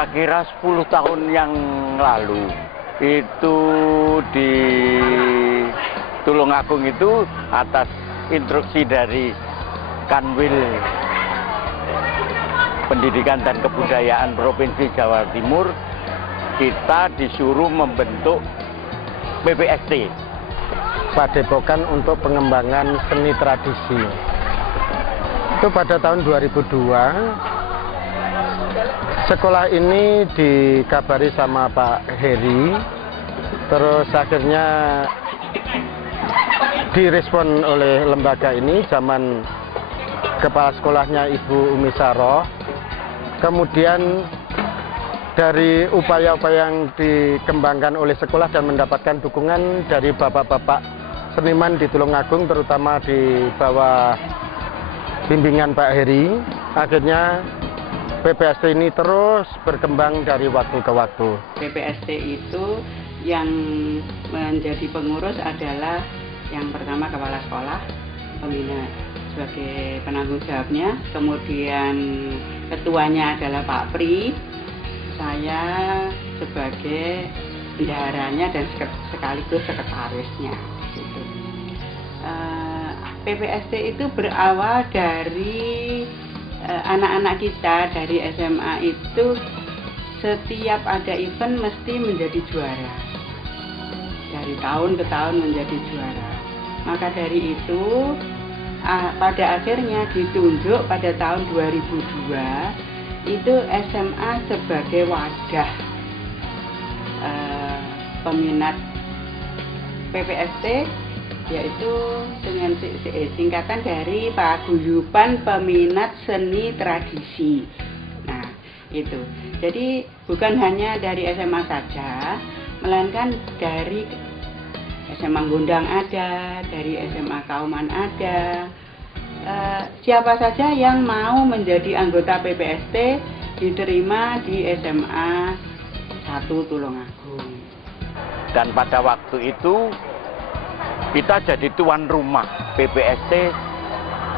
kira-kira 10 tahun yang lalu itu di Tulungagung itu atas instruksi dari Kanwil Pendidikan dan Kebudayaan Provinsi Jawa Timur, kita disuruh membentuk PPST, Padepokan untuk Pengembangan Seni Tradisi. Itu pada tahun 2002, sekolah ini dikabari sama Pak Heri, terus akhirnya direspon oleh lembaga ini zaman kepala sekolahnya Ibu Umi Saroh. Kemudian dari upaya-upaya yang dikembangkan oleh sekolah dan mendapatkan dukungan dari bapak-bapak seniman di Tulungagung, terutama di bawah bimbingan Pak Heri, akhirnya PPST ini terus berkembang dari waktu ke waktu. PPST itu yang menjadi pengurus adalah yang pertama kepala sekolah, pembina sebagai penanggung jawabnya, kemudian ketuanya adalah Pak Pri, saya sebagai bendaharanya dan sekaligus sekretarisnya. Gitu. PPST itu berawal dari anak-anak kita dari SMA itu setiap ada event mesti menjadi juara, dari tahun ke tahun menjadi juara. Maka dari itu pada akhirnya ditunjuk pada tahun 2002 itu SMA sebagai wadah peminat PPST, yaitu dengan singkatan dari Paguyuban Peminat Seni Tradisi. Nah, itu. Jadi bukan hanya dari SMA saja, melainkan dari SMA Gondang ada, dari SMA Kauman ada. Siapa saja yang mau menjadi anggota PPST diterima di SMA 1 Tulungagung. Dan pada waktu itu kita jadi tuan rumah PPST,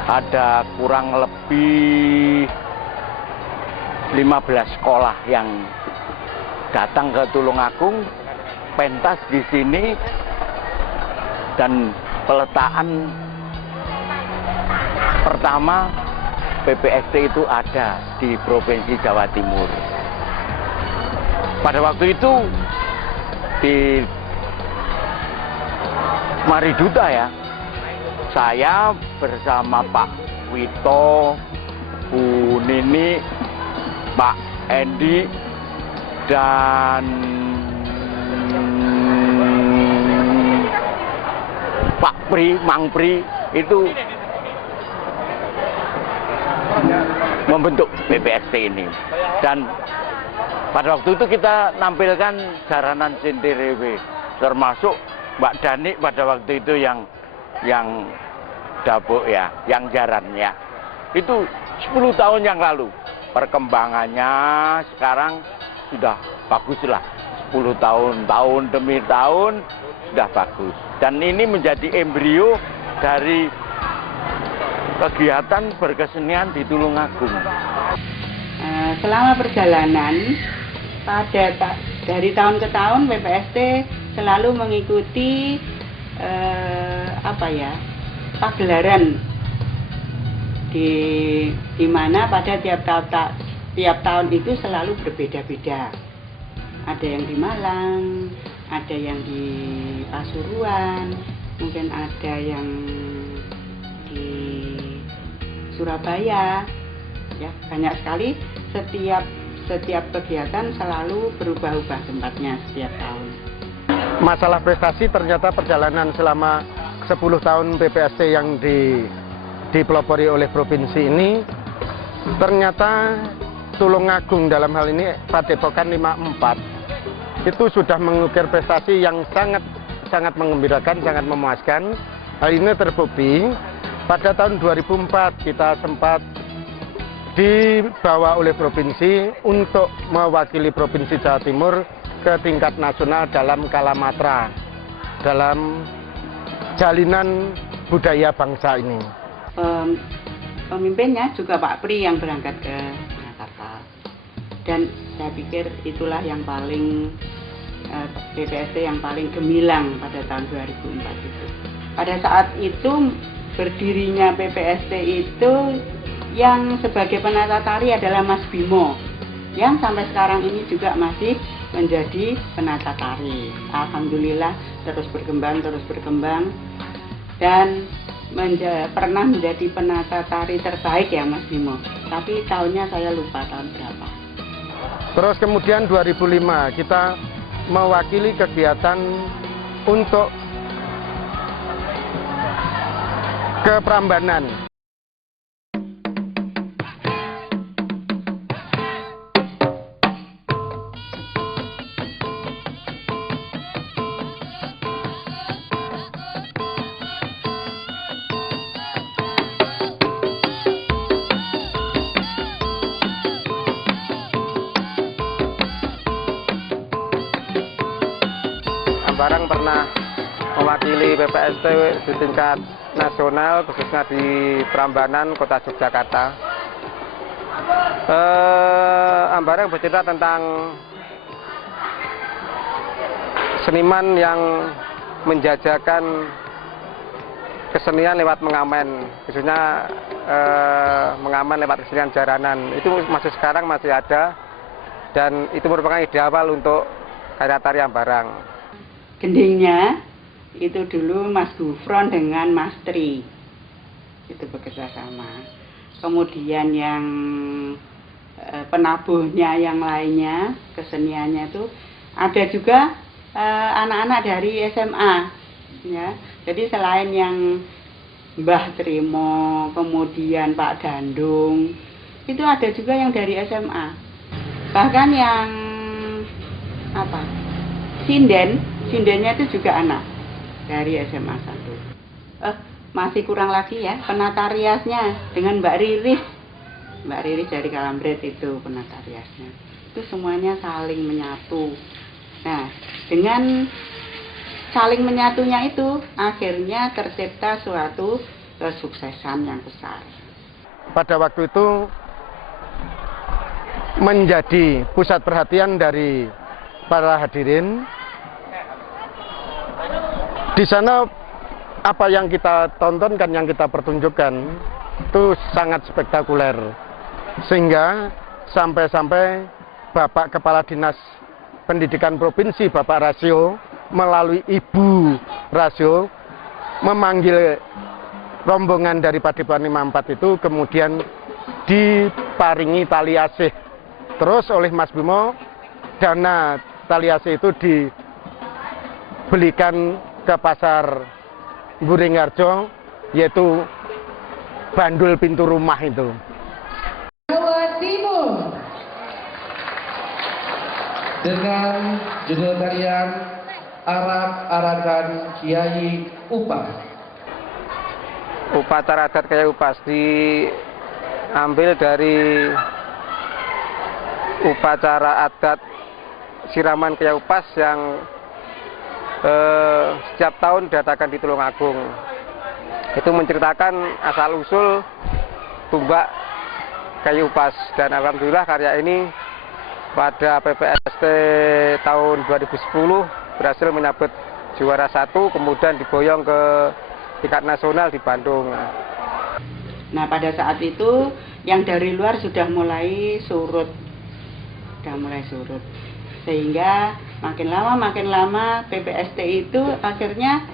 ada kurang lebih 15 sekolah yang datang ke Tulungagung, pentas di sini, dan peletakan pertama PPST itu ada di Provinsi Jawa Timur. Pada waktu itu di Mariduta ya, saya bersama Pak Wito, Bu Nini, Pak Endi, dan Pak Pri, Mang Pri itu membentuk PPST ini. Dan pada waktu itu kita nampilkan jaranan Sintirewe, termasuk Mbak Dani pada waktu itu yang dabuk ya, yang jarannya. Itu 10 tahun yang lalu. Perkembangannya sekarang sudah bagus lah. 10 tahun demi tahun sudah bagus. Dan ini menjadi embrio dari kegiatan berkesenian di Tulungagung. Selama perjalanan dari tahun ke tahun PPST selalu mengikuti pagelaran di mana pada tiap tahun itu selalu berbeda-beda. Ada yang di Malang, ada yang di Pasuruan, mungkin ada yang di Surabaya. Ya, banyak sekali. Setiap kegiatan selalu berubah-ubah tempatnya setiap tahun. Masalah prestasi, ternyata perjalanan selama 10 tahun PPST yang dipelopori oleh provinsi ini, ternyata Tulungagung dalam hal ini Padepokan 54 itu sudah mengukir prestasi yang sangat mengembirakan, sangat memuaskan. Hal ini terbukti pada tahun 2004 kita sempat dibawa oleh provinsi untuk mewakili Provinsi Jawa Timur ke tingkat nasional dalam Kalamatra, dalam jalinan budaya bangsa ini. Pemimpinnya juga Pak Pri yang berangkat ke Jakarta, dan Saya pikir itulah yang paling PPST yang paling gemilang pada tahun 2004 itu. Pada saat itu berdirinya PPST itu yang sebagai penata tari adalah Mas Bimo, yang sampai sekarang ini juga masih menjadi penata tari. Alhamdulillah terus berkembang dan pernah menjadi penata tari terbaik ya Mas Bimo. Tapi tahunnya saya lupa tahun berapa. Terus kemudian 2005 kita mewakili kegiatan untuk ke Prambanan. Ambarang pernah mewakili PPST di tingkat nasional, khususnya di Prambanan, Kota Yogyakarta. Ambarang bercerita tentang seniman yang menjajakan kesenian lewat mengamen, khususnya mengamen lewat kesenian jaranan. Itu masih sekarang masih ada, dan itu merupakan ide awal untuk karya tari Ambarang. Gendingnya itu dulu Mas Gufron dengan Mas Tri itu bekerja sama. Kemudian yang penabuhnya yang lainnya, keseniannya itu ada juga anak-anak dari SMA ya. Jadi selain yang Mbah Trimo, kemudian Pak Gandung, itu ada juga yang dari SMA. Bahkan yang Sindennya itu juga anak dari SMA 1. Masih kurang lagi ya, penata riasnya dengan Mbak Riris dari Kalambret itu penata riasnya. Itu semuanya saling menyatu. Nah, dengan saling menyatunya itu akhirnya tercipta suatu kesuksesan yang besar. Pada waktu itu menjadi pusat perhatian dari para hadirin. Di sana apa yang kita tontonkan, yang kita pertunjukkan itu sangat spektakuler, sehingga sampai-sampai Bapak Kepala Dinas Pendidikan Provinsi Bapak Rasio melalui Ibu Rasio memanggil rombongan dari Padepokan 54 itu, kemudian diparingi tali asih. Terus oleh Mas Bimo, dana tali asih itu dibelikan ke pasar Buringharjo, yaitu bandul pintu rumah itu. Jawa Timur dengan judul tarian Arak-arakan Kiai Upas. Upacara adat Kiai Upas diambil dari upacara adat siraman Kiai Upas yang setiap tahun diadakan di Tulungagung. Itu menceritakan asal-usul tumbak Kiai Upas, dan alhamdulillah karya ini pada PPST tahun 2010 berhasil menyabet juara 1, kemudian diboyong ke tingkat nasional di Bandung. Nah, pada saat itu yang dari luar sudah mulai surut. Sehingga makin lama PPST itu akhirnya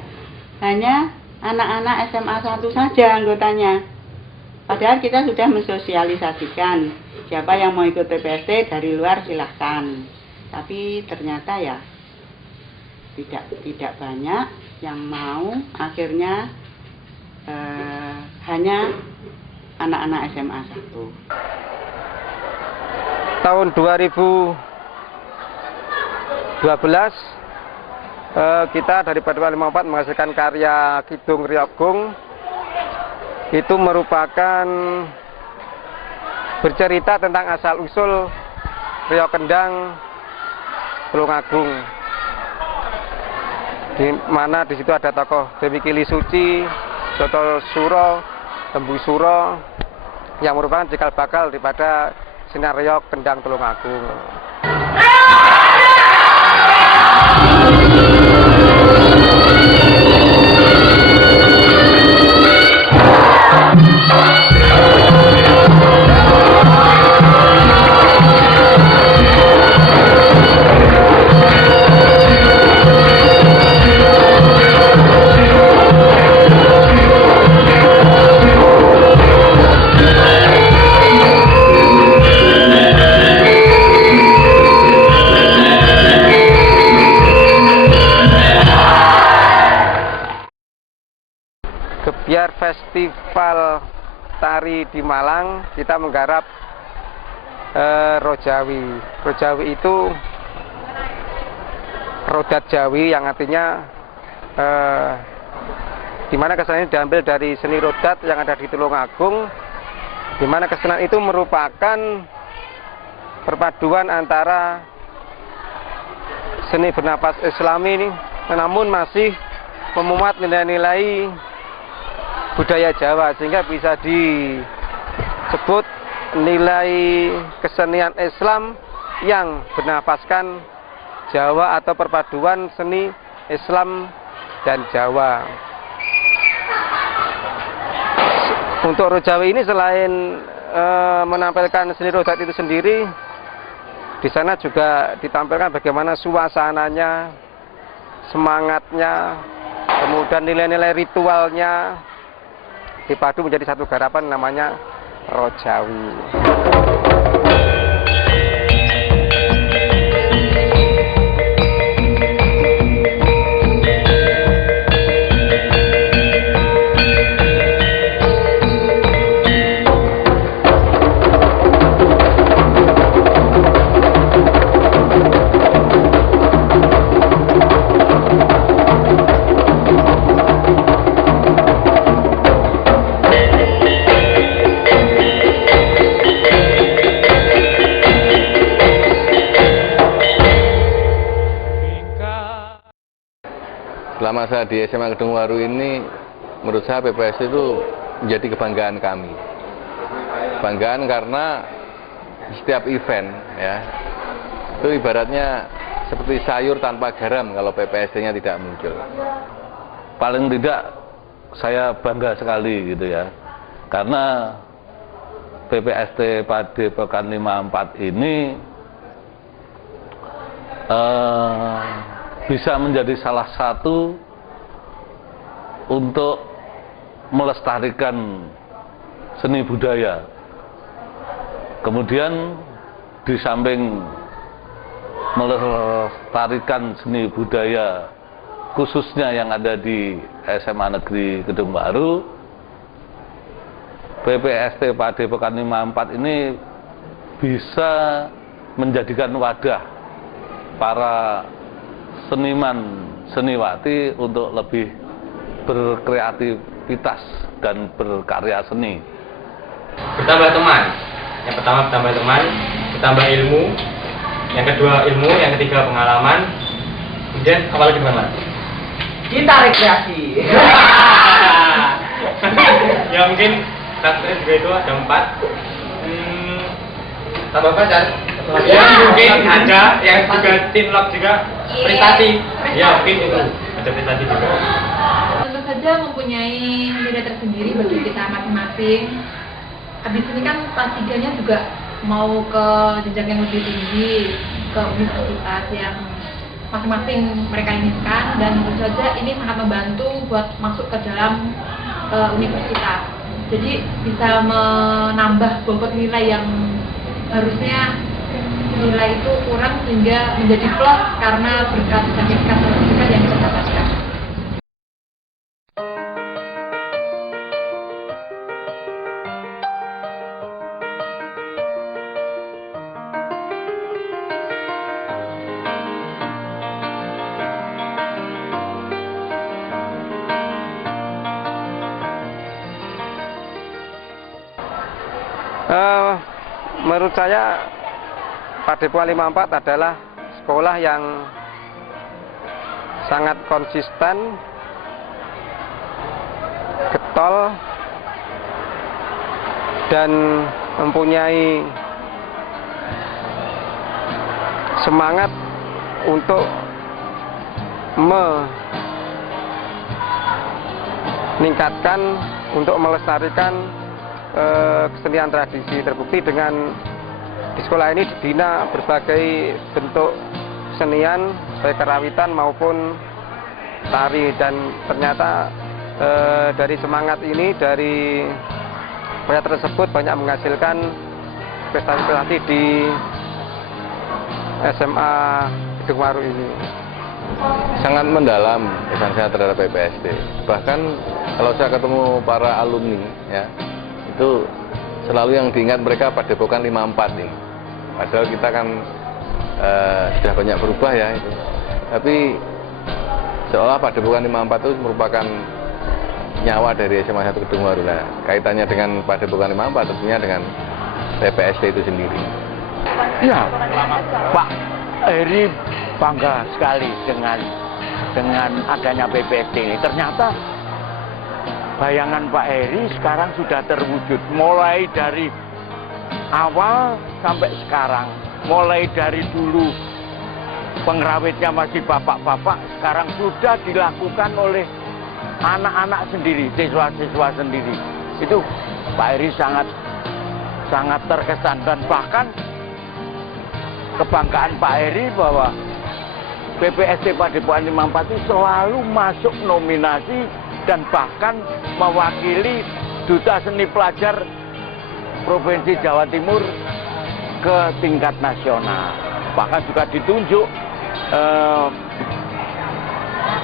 hanya anak-anak SMA 1 saja anggotanya. Padahal kita sudah mensosialisasikan siapa yang mau ikut PPST dari luar silahkan. Tapi ternyata ya tidak banyak yang mau, akhirnya hanya anak-anak SMA 1. Tahun 2012 kita dari Padepokan 54 menghasilkan karya Kidung Ryogung. Itu merupakan bercerita tentang asal-usul Riok Kendang Tulungagung, di mana di situ ada tokoh Dewi Kili Suci, Toto Suro, Tembu Suro, yang merupakan cikal bakal daripada sinar Riok Kendang Tulungagung. Gebyar Festival Tari di Malang, kita menggarap Rojawi. Rojawi itu rodat Jawi yang artinya di mana kesenian ini diambil dari seni rodat yang ada di Tulungagung, di mana kesenian itu merupakan perpaduan antara seni bernapas Islami ini, namun masih memuat nilai-nilai budaya Jawa, sehingga bisa disebut nilai kesenian Islam yang bernapaskan Jawa atau perpaduan seni Islam dan Jawa. Untuk Rojawi ini selain menampilkan seni rodat itu sendiri, di sana juga ditampilkan bagaimana suasananya, semangatnya, kemudian nilai-nilai ritualnya dipadu menjadi satu garapan namanya Rojawi. Selama saya di SMA Kedung Waru ini, menurut saya PPSD itu menjadi kebanggaan kami. Kebanggaan karena setiap event ya, itu ibaratnya seperti sayur tanpa garam kalau PPSD-nya tidak muncul. Paling tidak saya bangga sekali gitu ya, karena PPSD Padepokan 54 ini bisa menjadi salah satu untuk melestarikan seni budaya. Kemudian di samping melestarikan seni budaya khususnya yang ada di SMA Negeri Kedung Waru, PPSD Padepokan 54 ini bisa menjadikan wadah para seniman seniwati untuk lebih berkreativitas dan berkarya seni. Bertambah teman, yang pertama bertambah teman, bertambah ilmu, yang kedua ilmu, yang ketiga pengalaman, kemudian apa lagi teman-teman? Kita rekreasi. Ya mungkin karakternya juga itu ada 4. Tambah pacar. Ya mungkin ada yang juga tinlok juga prestasi. Ya mungkin itu ada prestasi juga. Tentu saja mempunyai nilai tersendiri bagi kita masing-masing. Habis ini kan kelas 3-nya juga mau ke jenjang yang lebih tinggi, ke universitas yang masing-masing mereka inginkan, dan tentu saja ini sangat membantu buat masuk ke dalam universitas. Jadi bisa menambah bobot nilai yang harusnya nilai itu kurang sehingga menjadi plus karena berkat sertifikat yang kita dapatkan. Menurut saya Padepokan 54 adalah sekolah yang sangat konsisten, getol, dan mempunyai semangat untuk meningkatkan untuk melestarikan kesenian tradisi. Terbukti dengan di sekolah ini dibina berbagai bentuk kesenian baik karawitan maupun tari, dan ternyata dari semangat ini, dari upaya tersebut banyak menghasilkan prestasi-prestasi di SMA Gedung Waru ini. Sangat mendalam kesan saya terhadap PPSD. Bahkan kalau saya ketemu para alumni, ya, itu selalu yang diingat mereka Padepokan 54 ini. Padahal kita kan sudah banyak berubah ya itu. Tapi seolah Padepokan 54 itu merupakan nyawa dari SMA 1 Gedung Waru. Nah, kaitannya dengan Padepokan 54 tentunya dengan PPSD itu sendiri. Ya, Pak Heri bangga sekali dengan adanya PPSD ini. Ternyata bayangan Pak Heri sekarang sudah terwujud, mulai dari awal sampai sekarang, mulai dari dulu pengrawitnya masih bapak-bapak, sekarang sudah dilakukan oleh anak-anak sendiri, siswa-siswa sendiri. Itu Pak Heri sangat terkesan, dan bahkan kebanggaan Pak Heri bahwa PPSD Padepokan 54 itu selalu masuk nominasi dan bahkan mewakili Duta Seni Pelajar Provinsi Jawa Timur ke tingkat nasional. Bahkan juga ditunjuk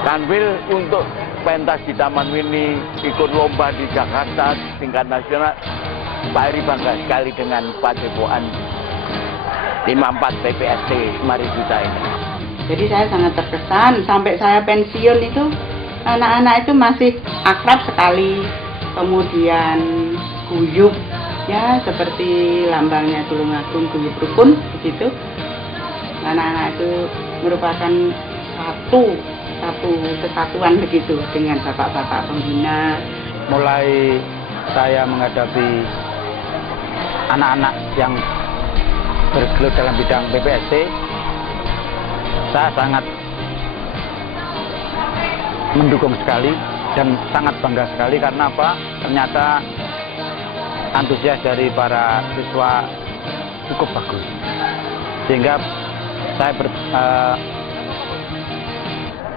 Kanwil untuk pentas di Taman Mini, ikut lomba di Jakarta tingkat nasional. Pak Heri bangga sekali dengan Padepokan 54 PPSD Semaridutta ini. Jadi saya sangat terkesan, sampai saya pensiun itu anak-anak itu masih akrab sekali, kemudian guyup ya, seperti lambangnya Tulungagung, guyup rukun begitu. Anak-anak itu merupakan satu kesatuan begitu dengan bapak-bapak pembina. Mulai saya menghadapi anak-anak yang bergelut dalam bidang PPSD, saya sangat mendukung sekali dan sangat bangga sekali. Karena apa? Ternyata antusias dari para siswa cukup bagus, sehingga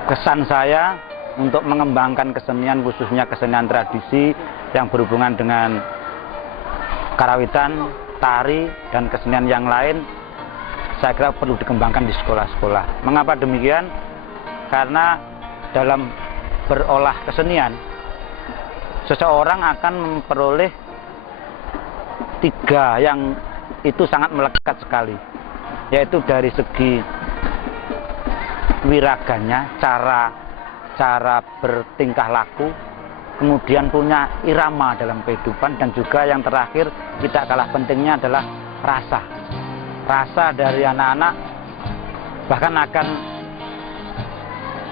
kesan saya untuk mengembangkan kesenian, khususnya kesenian tradisi yang berhubungan dengan karawitan, tari, dan kesenian yang lain, saya kira perlu dikembangkan di sekolah-sekolah. Mengapa demikian? Karena dalam berolah kesenian, seseorang akan memperoleh 3 yang itu sangat melekat sekali, yaitu dari segi wiraganya, cara bertingkah laku, kemudian punya irama dalam kehidupan, dan juga yang terakhir tidak kalah pentingnya adalah rasa dari anak-anak bahkan akan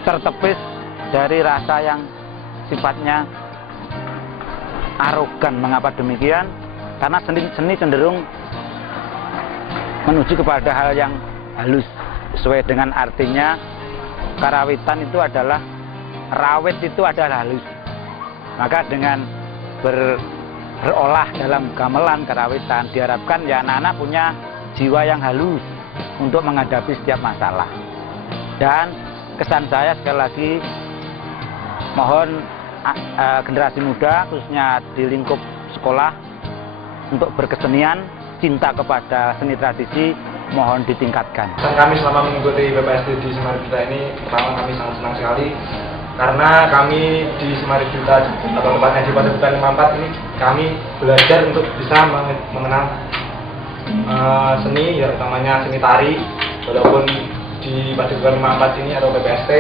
tertepis dari rasa yang sifatnya arogan. Mengapa demikian? Karena seni cenderung menuju kepada hal yang halus, sesuai dengan artinya. Karawitan itu adalah rawit, itu adalah halus. Maka dengan berolah dalam gamelan karawitan, diharapkan ya anak-anak punya jiwa yang halus untuk menghadapi setiap masalah. Dan kesan saya sekali lagi, mohon generasi muda khususnya di lingkup sekolah untuk berkesenian, cinta kepada seni tradisi mohon ditingkatkan. Dan kami selama mengikuti PPSD di Semaridutta ini, pertama kami sangat senang sekali karena kami di Semaridutta atau tempatnya di Padepokan 54 ini kami belajar untuk bisa mengenal seni, ya utamanya seni tari. Walaupun di Padepokan 54 ini atau PPSD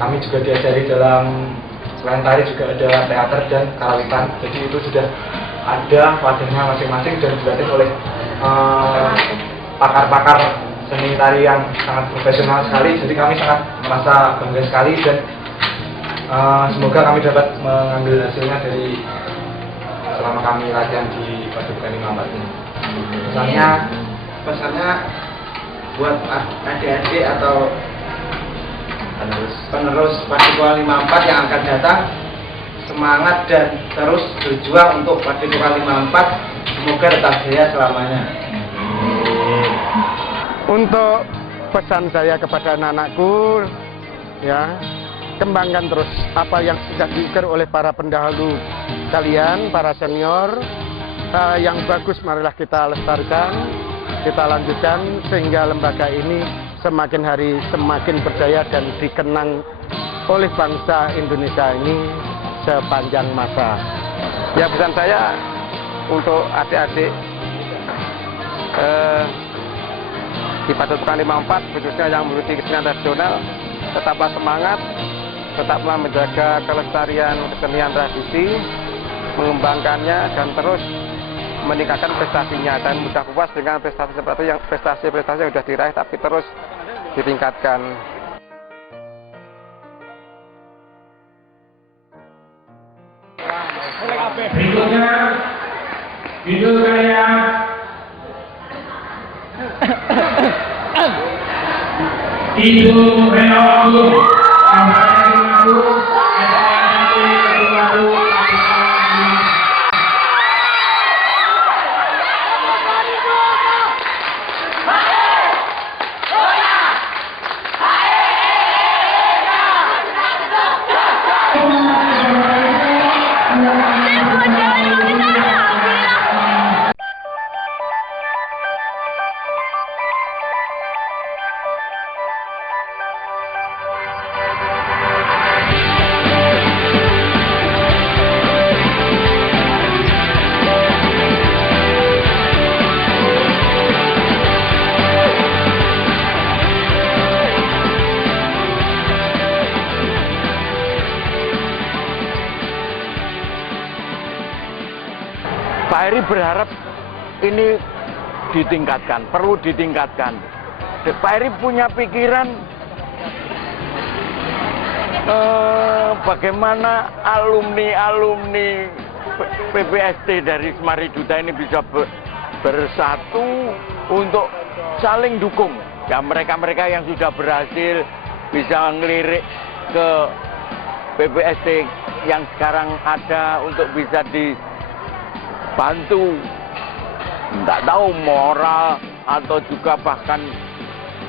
kami juga diajari dalam selain tari juga ada teater dan karawitan. Jadi itu sudah ada wadahnya masing-masing dan dilatih oleh pakar-pakar seni tari yang sangat profesional sekali. Jadi kami sangat merasa bangga sekali dan semoga kami dapat mengambil hasilnya dari selama kami latihan di Padepokan 54 ini. Pesannya buat adik-adik atau penerus Padepokan 54 yang akan datang semangat dan terus berjuang untuk Padepokan 54, semoga tetap jaya selamanya. Untuk pesan saya kepada anak-anakku, ya, kembangkan terus apa yang sudah diukir oleh para pendahulu kalian, para senior. Yang bagus marilah kita lestarikan, kita lanjutkan sehingga lembaga ini semakin hari semakin berjaya dan dikenang oleh bangsa Indonesia ini sepanjang masa. Ya, pesan saya untuk adik-adik di Padepokan 54 khususnya yang mengikuti kesenian tradisional, tetaplah semangat, tetaplah menjaga kelestarian kesenian tradisi, mengembangkannya dan terus meningkatkan prestasinya, dan mudah puas dengan prestasi seperti yang prestasi-prestasi yang sudah diraih tapi terus ditingkatkan. Berikutnya video karya Ibu Reno Agung yang berada di Pak Heri berharap ini ditingkatkan, perlu ditingkatkan. Pak Heri punya pikiran bagaimana alumni PPST dari Semariduta ini bisa bersatu untuk saling dukung. Ya, mereka-mereka yang sudah berhasil bisa ngelirik ke PPST yang sekarang ada untuk bisa dibantu, tidak tahu moral atau juga bahkan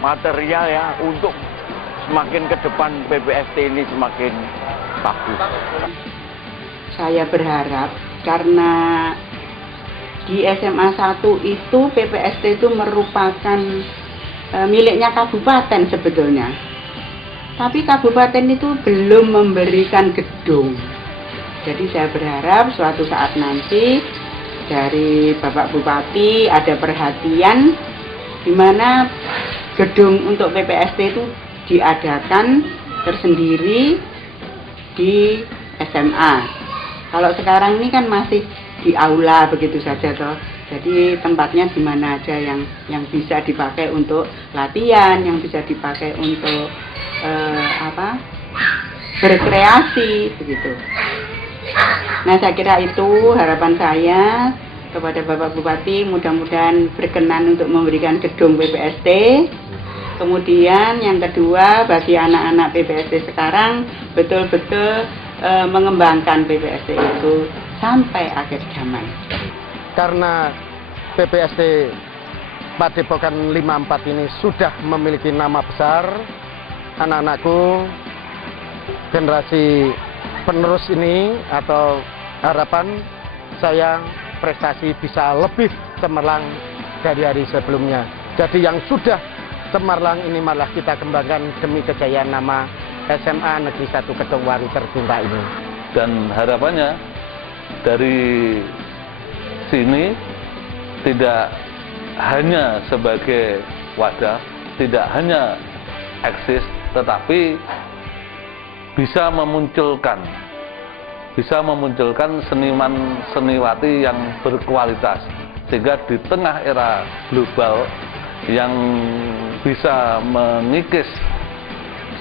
material ya, untuk semakin ke depan PPST ini semakin bagus. Saya berharap karena di SMA 1 itu PPST itu merupakan miliknya kabupaten sebetulnya. Tapi kabupaten itu belum memberikan gedung. Jadi saya berharap suatu saat nanti dari Bapak Bupati ada perhatian di mana gedung untuk PPST itu diadakan tersendiri di SMA. Kalau sekarang ini kan masih di aula begitu saja toh. Jadi tempatnya di mana aja yang bisa dipakai untuk latihan, yang bisa dipakai untuk berkreasi begitu. Nah, saya kira itu harapan saya kepada Bapak Bupati, mudah-mudahan berkenan untuk memberikan gedung PPST. Kemudian yang kedua, bagi anak-anak PPST sekarang betul-betul mengembangkan PPST itu sampai akhir zaman. Karena PPST Padepokan 54 ini sudah memiliki nama besar, anak-anakku generasi penerus ini atau harapan saya prestasi bisa lebih cemerlang dari hari sebelumnya. Jadi yang sudah cemerlang ini malah kita kembangkan demi kejayaan nama SMA Negeri 1 Kedungwaru tercinta ini. Dan harapannya dari sini tidak hanya sebagai wadah, tidak hanya eksis, tetapi bisa memunculkan seniman seniwati yang berkualitas, sehingga di tengah era global yang bisa mengikis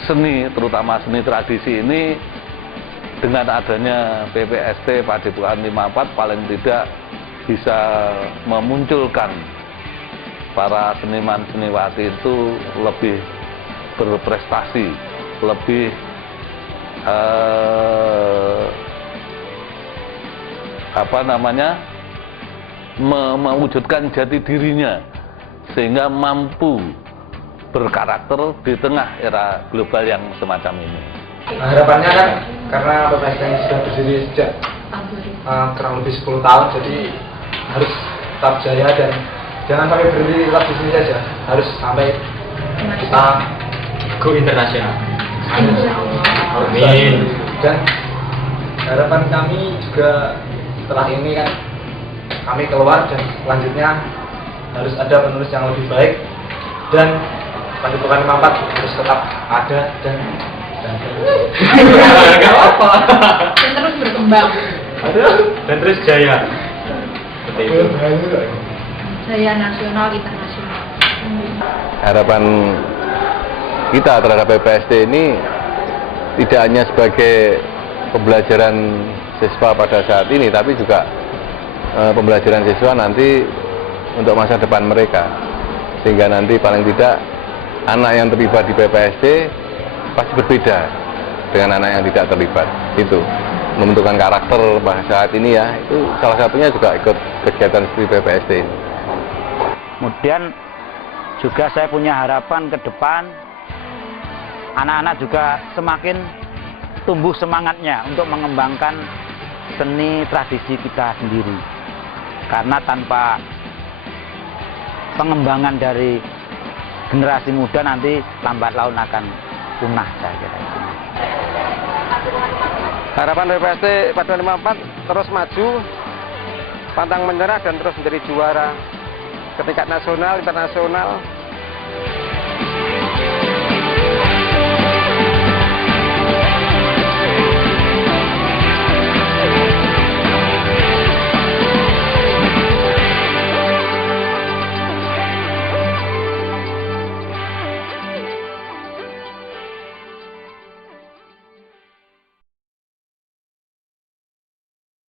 seni, terutama seni tradisi ini, dengan adanya PPST Padepokan 54 paling tidak bisa memunculkan para seniman seniwati itu lebih berprestasi lebih mewujudkan jati dirinya sehingga mampu berkarakter di tengah era global yang semacam ini. Harapannya kan karena PPST ini sudah berdiri sejak kurang lebih 10 tahun, jadi harus tetap jaya dan jangan sampai berhenti tetap di sini saja, harus sampai kita go internasional. Amin. Dan harapan kami juga setelah ini kan kami keluar dan selanjutnya harus ada penulis yang lebih baik dan Padepokan 54 harus tetap ada dan nggak apa Dan terus berkembang. dan terus jaya. Seperti itu. Jaya nasional, internasional. Harapan kita terhadap PPST ini tidak hanya sebagai pembelajaran siswa pada saat ini, tapi juga pembelajaran siswa nanti untuk masa depan mereka, sehingga nanti paling tidak anak yang terlibat di PPST pasti berbeda dengan anak yang tidak terlibat. Itu membentukkan karakter pada saat ini ya, itu salah satunya juga ikut kegiatan seperti PPST ini. Kemudian juga saya punya harapan ke depan anak-anak juga semakin tumbuh semangatnya untuk mengembangkan seni tradisi kita sendiri, karena tanpa pengembangan dari generasi muda nanti lambat laun akan punah, saya kira. Harapan PPST pada 54 terus maju, pantang menyerah dan terus menjadi juara ke tingkat nasional, internasional.